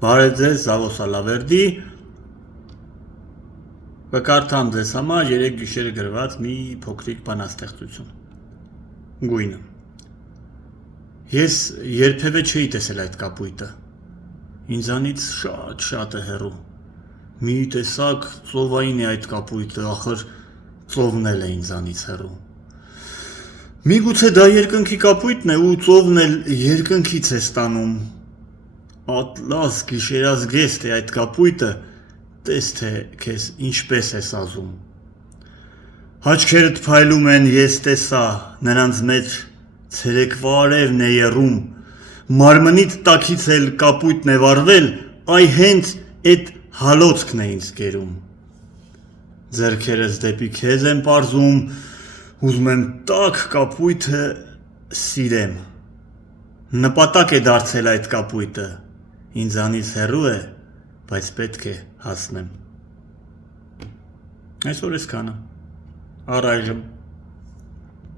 Բարև ձեզ, Զավոս Ալավերդի, կկարդամ ձեզ համար 3 գիշերը գրված մի փոքրիկ բանաստեղծություն։ Գույնը։ Ես երբևէ չէի տեսել այդ կապույտը։ Ինձանից շատ է հեռու։ Մի տեսակ ծովային է այդ կապույտը, ախր ծովն է ինձանից հեռու։ Միգուցե դա երկնքի կապույտն է ու ծովն էլ երկնքից է ստանում։ Ատլաս գիշերազգեստ է այդ կապույտը, տես թե քեզ ինչպես է սազում։ Հաչքերդ փայլում են, ես տեսա, նրանց մեջ ցերեկվա արևն է եռում, մարմնիդ տակից էլ կապույտն է վառվել, այ հենց էդ հալոցքն է ինձ կերում։ Ձեռքերս դեպի քեզ եմ պարզում, ուզում եմ տաք կապույտը սիրեմ։ Նպատակ է դարձել այդ կապույտը, ինձանից հեռու է, բայց պետք է հասնեմ։ Այսօր էսքանը, առայժմ։